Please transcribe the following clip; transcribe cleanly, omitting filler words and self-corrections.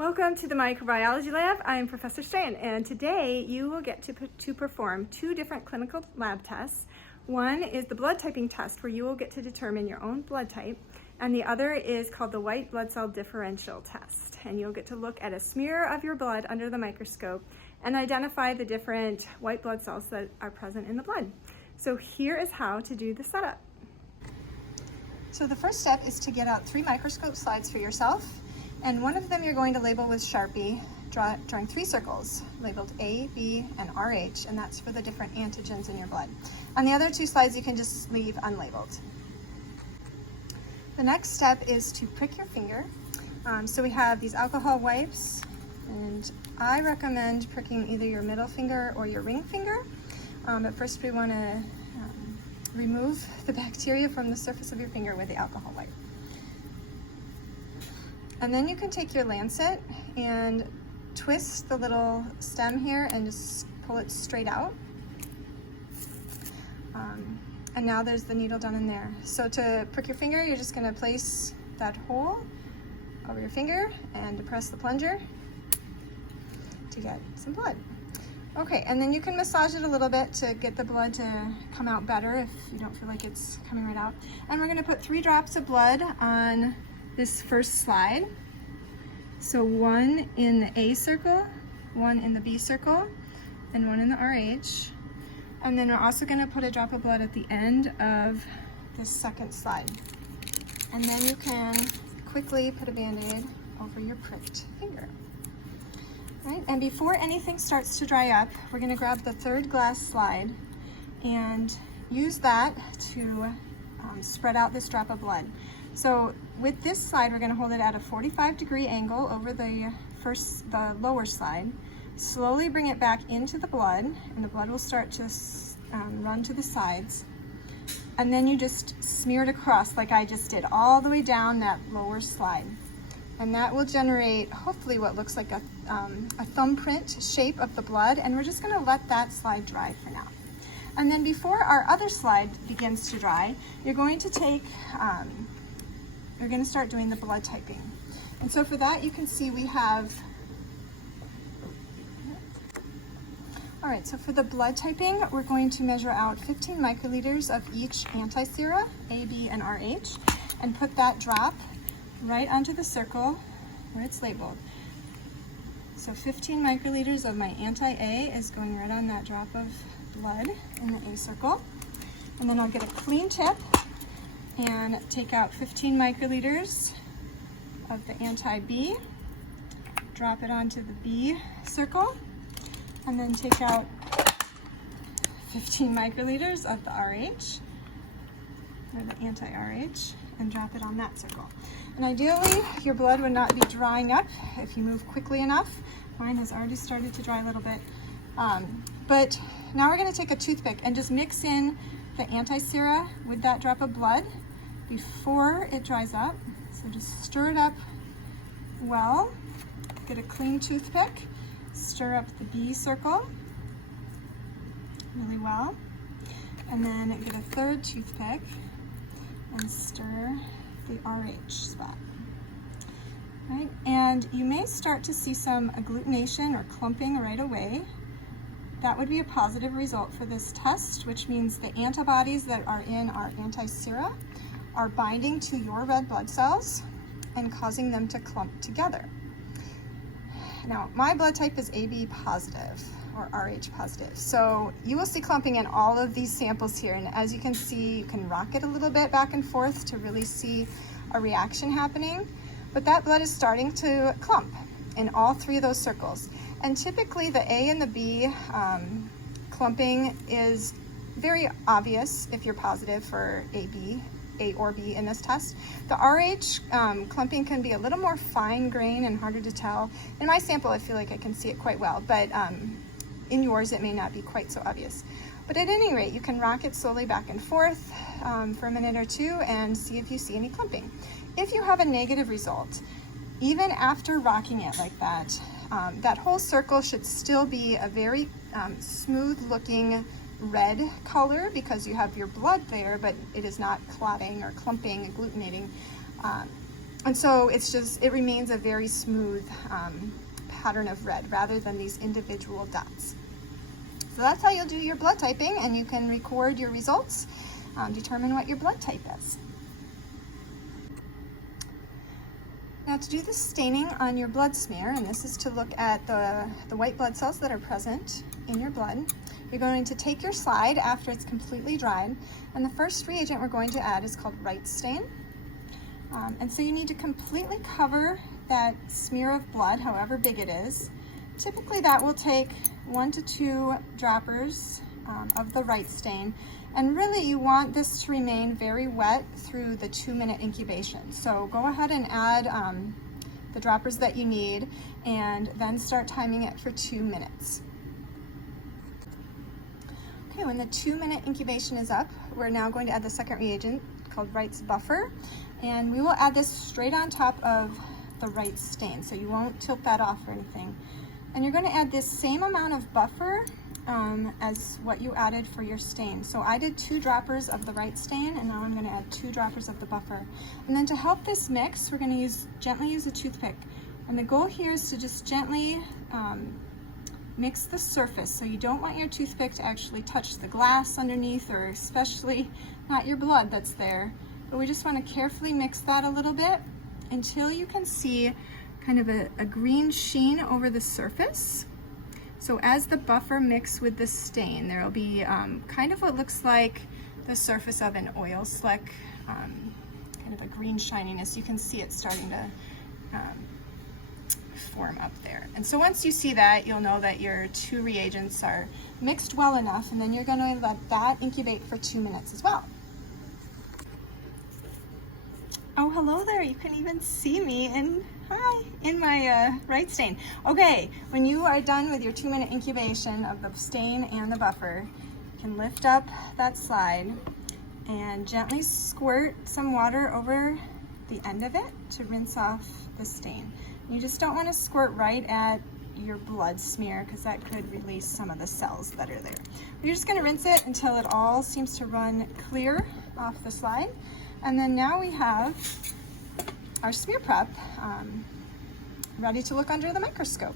Welcome to the Microbiology Lab. I'm Professor Strand, and today you will get to perform two different clinical lab tests. One is the blood typing test, where you will get to determine your own blood type, and the other is called the white blood cell differential test. And you'll get to look at a smear of your blood under the microscope and identify the different white blood cells that are present in the blood. So here is how to do the setup. So the first step is to get out 3 microscope slides for yourself. And one of them you're going to label with Sharpie, drawing 3 circles labeled A, B, and RH, and that's for the different antigens in your blood. On the other 2 slides you can just leave unlabeled. The next step is to prick your finger. So we have these alcohol wipes, and I recommend pricking either your middle finger or your ring finger. But first we want to remove the bacteria from the surface of your finger with the alcohol wipe. And then you can take your lancet and twist the little stem here and just pull it straight out. And now there's the needle done in there. So to prick your finger, you're just going to place that hole over your finger and depress the plunger to get some blood. Okay, and then you can massage it a little bit to get the blood to come out better if you don't feel like it's coming right out. And we're going to put 3 drops of blood on this first slide. So 1 in the A circle, 1 in the B circle, and 1 in the RH. And then we're also going to put a drop of blood at the end of this second slide. And then you can quickly put a Band-Aid over your pricked finger. Right? And before anything starts to dry up, we're going to grab the 3rd glass slide and use that to spread out this drop of blood. So with this slide, we're going to hold it at a 45-degree angle over the lower slide. Slowly bring it back into the blood, and the blood will start to run to the sides. And then you just smear it across like I just did, all the way down that lower slide. And that will generate hopefully what looks like a thumbprint shape of the blood, and we're just going to let that slide dry for now. And then before our other slide begins to dry, you're going to start doing the blood typing. And so for that, you can see we have, all right, so for the blood typing, we're going to measure out 15 microliters of each anti-sera, A, B, and RH, and put that drop right onto the circle where it's labeled. So 15 microliters of my anti-A is going right on that drop of blood in the A circle. And then I'll get a clean tip and take out 15 microliters of the anti-B, drop it onto the B circle, and then take out 15 microliters of the RH, or the anti-RH, and drop it on that circle. And ideally, your blood would not be drying up if you move quickly enough. Mine has already started to dry a little bit. But now we're going to take a toothpick and just mix in the anti-sera with that drop of blood before it dries up. So just stir it up well. Get a clean toothpick, stir up the B circle really well, and then get a 3rd toothpick and stir the RH spot. Right? And you may start to see some agglutination or clumping right away. That would be a positive result for this test, which means the antibodies that are in our anti-sera are binding to your red blood cells and causing them to clump together. Now, my blood type is AB positive, or RH positive. So you will see clumping in all of these samples here, and as you can see, you can rock it a little bit back and forth to really see a reaction happening. But that blood is starting to clump in all 3 of those circles. And typically the A and the B clumping is very obvious if you're positive for A or B in this test. The RH clumping can be a little more fine grain and harder to tell. In my sample, I feel like I can see it quite well, but in yours it may not be quite so obvious. But at any rate, you can rock it slowly back and forth for a minute or 2 and see if you see any clumping. If you have a negative result, even after rocking it like that, that whole circle should still be a very smooth looking red color because you have your blood there, but it is not clotting or clumping, agglutinating. And so it remains a very smooth pattern of red rather than these individual dots. So that's how you'll do your blood typing, and you can record your results, determine what your blood type is. Now to do the staining on your blood smear, and this is to look at the white blood cells that are present in your blood, you're going to take your slide after it's completely dried, and the first reagent we're going to add is called right stain. And so you need to completely cover that smear of blood, however big it is. Typically that will take 1 to 2 droppers of the right stain, and really you want this to remain very wet through the 2-minute incubation. So go ahead and add the droppers that you need, and then start timing it for 2 minutes. Okay, when the 2-minute incubation is up, we're now going to add the second reagent called Wright's buffer, and we will add this straight on top of the right stain, so you won't tilt that off or anything. And you're going to add this same amount of buffer as what you added for your stain. So I did 2 droppers of the right stain, and now I'm going to add 2 droppers of the buffer. And then to help this mix, we're going to gently use a toothpick. And the goal here is to just gently mix the surface. So you don't want your toothpick to actually touch the glass underneath, or especially not your blood that's there. But we just want to carefully mix that a little bit until you can see kind of a green sheen over the surface. So as the buffer mixes with the stain, there will be kind of what looks like the surface of an oil slick, kind of a green shininess. You can see it starting to form up there. And so once you see that, you'll know that your 2 reagents are mixed well enough, and then you're going to let that incubate for 2 minutes as well. Oh, hello there. You can even see me in my right stain. Okay, when you are done with your 2-minute incubation of the stain and the buffer, you can lift up that slide and gently squirt some water over the end of it to rinse off the stain. You just don't want to squirt right at your blood smear, because that could release some of the cells that are there. You're just going to rinse it until it all seems to run clear off the slide. And then now we have our smear prep ready to look under the microscope.